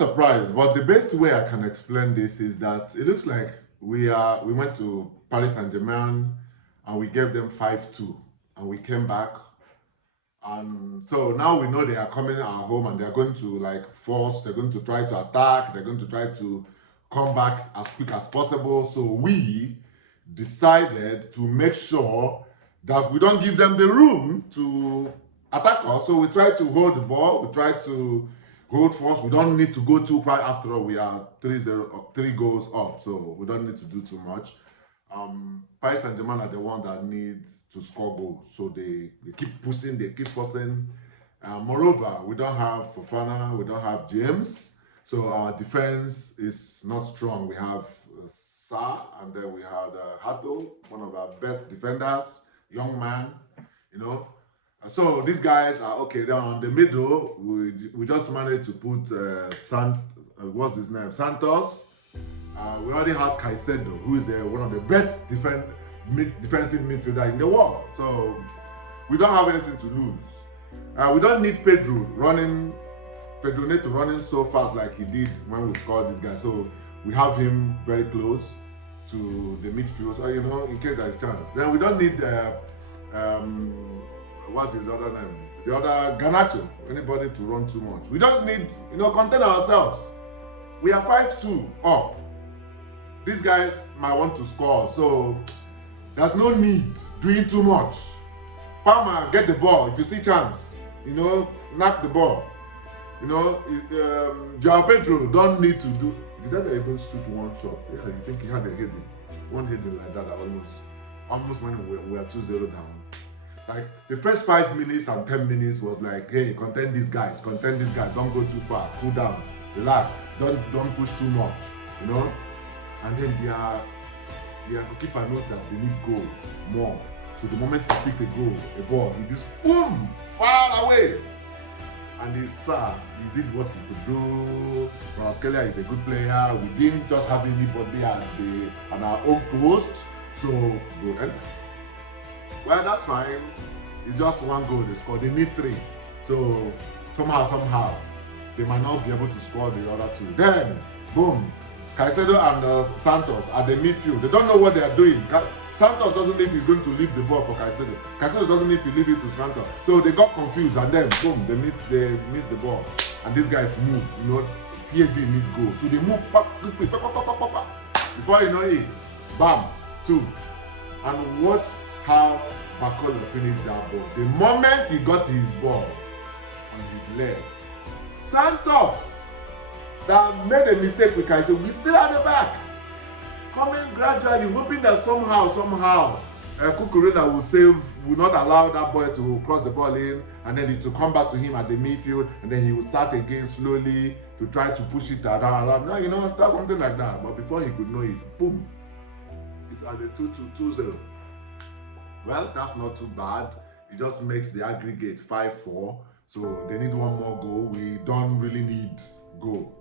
surprised, but the best way I can explain this is that it looks like we went to Paris Saint-Germain and we gave them 5-2 and we came back. And so now we know they are coming at our home and they're going to like force, they're going to try to attack, they're going to try to come back as quick as possible. So we decided to make sure that we don't give them the room to attack us. So we try to hold the ball, we try to hold force. We don't need to go too far. After all, we are 3-0, 3 goals up, so we don't need to do too much. Paris Saint-Germain are the one that need to score goals, so they keep pushing, they keep forcing. Moreover, we don't have Fofana, we don't have James, so our defense is not strong. We have Sa, and then we have Hato, one of our best defenders, young man, you know. So these guys are okay. They're on the middle. We just managed to put what's his name? Santos. We already have Caicedo, who is one of the best defensive midfielder in the world. So we don't have anything to lose. We don't need Pedro Neto running so fast like he did when we scored this guy. So we have him very close to the midfield. So you know, in case there is chance. Then we don't need what's his other name? The other Garnacho. Anybody to run too much. We don't need, contain ourselves. We are 5-2 up. These guys might want to score, so there's no need doing too much. Palmer, get the ball. If you see chance, knock the ball. Joao Pedro don't need to do. Did that even shoot one shot? Yeah, you think he had a heading? One heading like that almost when we are 2-0 down. Like the first 5 minutes and 10 minutes was like, hey, contain these guys, don't go too far, cool down, relax, don't push too much, And then their keeper knows that they need goal more. So the moment he pick a ball, he just boom, far away. And he did what he could do. Kvaratskhelia is a good player. We didn't just have anybody at our own post, so go ahead. Well, that's fine. It's just 1 goal they scored. They need 3. So somehow, they might not be able to score the other 2. Then, boom, Caicedo and Santos at the midfield. They don't know what they are doing. Santos doesn't know if he's going to leave the ball for Caicedo. Caicedo doesn't know if he leave it to Santos. So they got confused and then, boom, they missed the ball. And these guys moved. PSG need goal. So they move quickly. Before you know it, bam, 2. And watch how Makola finished that ball. The moment he got his ball on his leg, Santos that made a mistake with Caicedo, we still at the back, coming gradually, hoping that somehow Cucurella will not allow that boy to cross the ball in, and then it will come back to him at the midfield, and then he will start again slowly to try to push it around. No, that's something like that. But before he could know it, boom, it's at the 2-0. Well, that's not too bad. It just makes the aggregate 5-4. So they need 1 more goal. We don't really need goal.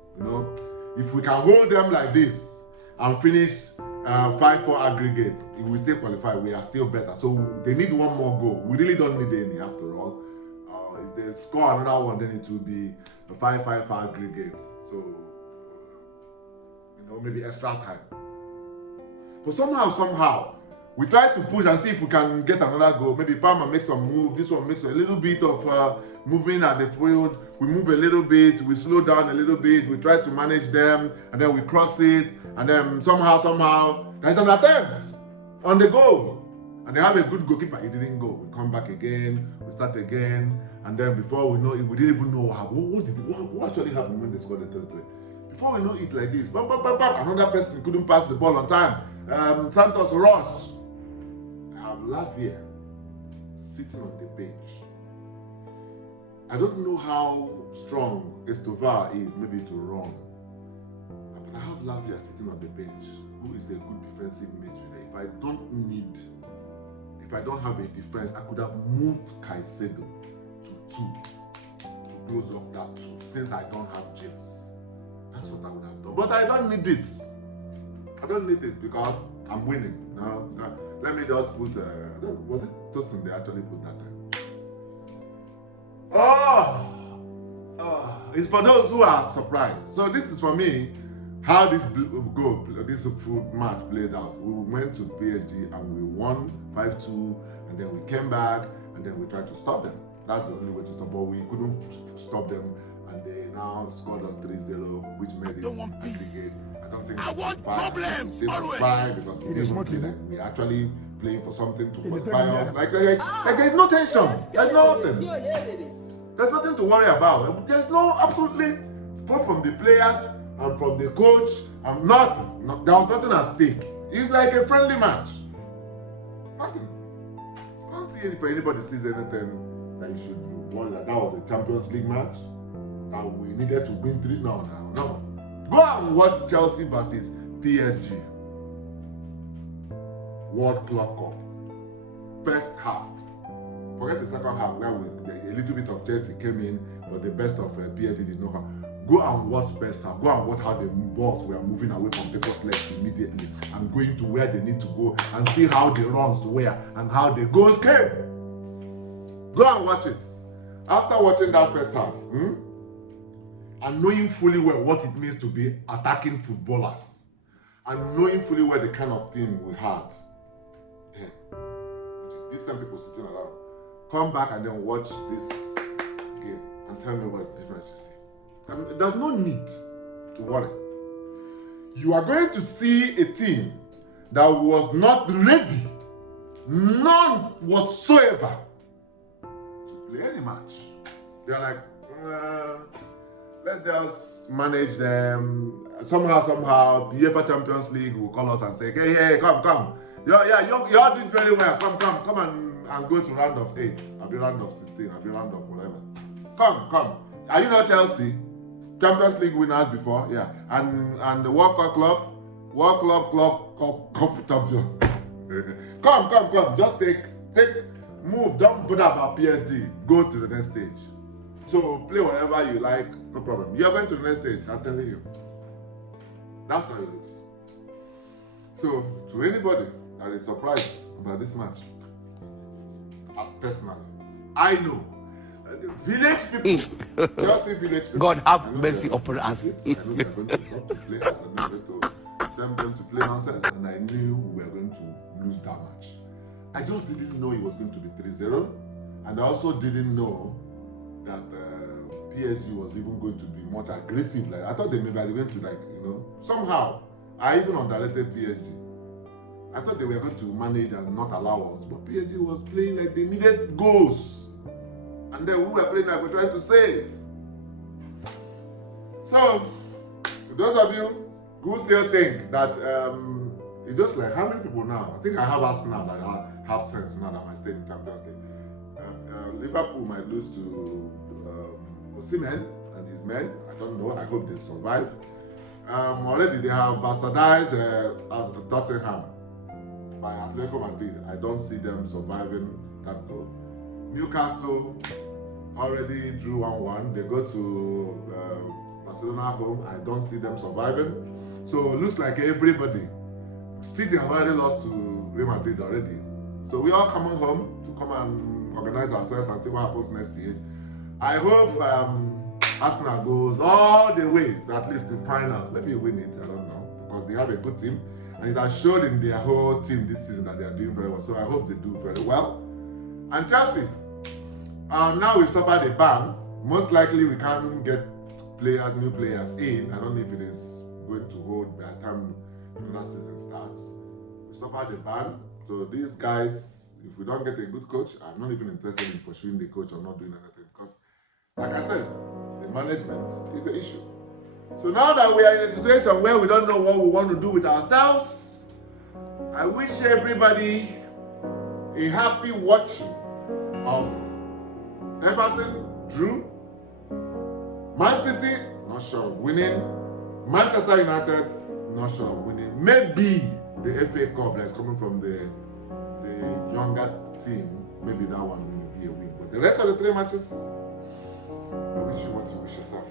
If we can hold them like this and finish 5-4 aggregate, if we still qualify, we are still better. So they need 1 more goal. We really don't need any after all. If they score another one, then it will be a 5-5 aggregate. So, maybe extra time. But somehow, we try to push and see if we can get another goal. Maybe Palmer makes some move. This one makes a little bit of moving at the field. We move a little bit. We slow down a little bit. We try to manage them. And then we cross it. And then somehow, there's an attempt on the goal. And they have a good goalkeeper. He didn't go. We come back again. We start again. And then before we know it, we didn't even know what happened. What actually happened when they scored the 3-3? Before we know it like this, another person couldn't pass the ball on time. Santos rushed. Lavia sitting on the bench. I don't know how strong Estovar is, maybe to run. But I have Lavia sitting on the bench, who is a good defensive midfielder. If I don't have a defense, I could have moved Caicedo to 2 to close up that 2, since I don't have James. That's what I would have done. But I don't need it. I don't need it because I'm winning. No. Let me just put, was it Tosin they actually put that time? Oh! It's for those who are surprised. So this is for me how this food match played out. We went to PSG and we won 5-2, and then we came back and then we tried to stop them. That's the only way to stop, but we couldn't stop them, and they now scored on 3-0, which made it aggregate. I don't think I want problems. Because we actually playing for something to qualify us. Like there's no tension. There's nothing. There's nothing to worry about. There's no absolutely from the players and from the coach and nothing. There was nothing at stake. It's like a friendly match. Nothing. I don't see if anybody sees anything that you should worry that was a Champions League match that we needed to win 3. No. Go and watch Chelsea versus PSG. World Club Cup. First half. Forget the second half where a little bit of Chelsea came in, but the best of PSG did not come. Go and watch first half. Go and watch how the balls were moving away from people's legs immediately and going to where they need to go, and see how the runs were and how the goals came. Go and watch it. After watching that first half, and knowing fully well what it means to be attacking footballers, and knowing fully well the kind of team we had, these same people sitting around, come back and then watch this game and tell me what the difference you see. I mean, there's no need to worry. You are going to see a team that was not ready, none whatsoever, to play any match. They're like, let's just manage them. Somehow, the UEFA Champions League will call us and say, hey, come. You all did very well. Come and go to round of 8. I'll be round of 16. I'll be round of whatever. Come. Are you not Chelsea? Champions League winners before, yeah. And the World Cup champion. Come. Just take, move. Don't bother about PSG. Go to the next stage. So play whatever you like, no problem. You're going to the next stage, I'm telling you. That's how it is. So to anybody that is surprised about this match, personally, I know village people, Chelsea village people. God have mercy upon us. I know they're going to stop the players, and they're going to them to play nonsense, and I knew we were going to lose that match. I just didn't know it was going to be 3-0, and I also didn't know that PSG was even going to be much aggressive. Like I thought they maybe were going to somehow. I even underrated PSG. I thought they were going to manage and not allow us, but PSG was playing like they needed goals. And then we were playing like we're trying to save. So, to those of you who still think that it just like how many people now? I think I have Arsenal that have sense now that might stay in Champions League. Liverpool might lose to Osimhen and his men. I don't know. I hope they survive. Already they have bastardized Tottenham by Atletico Madrid. I don't see them surviving that goal. Newcastle already drew 1-1. They go to Barcelona home. I don't see them surviving. So it looks like everybody. City have already lost to Real Madrid already. So we are coming home to come and organize ourselves and see what happens next year. I hope Arsenal goes all the way to at least the finals. Maybe win it, I don't know, because they have a good team. And it has showed in their whole team this season that they are doing very well. So I hope they do very well. And Chelsea, now we've suffered a ban. Most likely we can't get new players in. I don't know if it is going to hold by the time the season starts. We suffered a ban. So these guys, if we don't get a good coach, I'm not even interested in pursuing the coach or not doing anything. Because, like I said, the management is the issue. So now that we are in a situation where we don't know what we want to do with ourselves, I wish everybody a happy watching of Everton drew, Man City not sure of winning, Manchester United not sure of winning. Maybe the FA Cup that is coming from the younger team, maybe that one will be a win. But the rest of the 3 matches, I wish you what you wish yourself.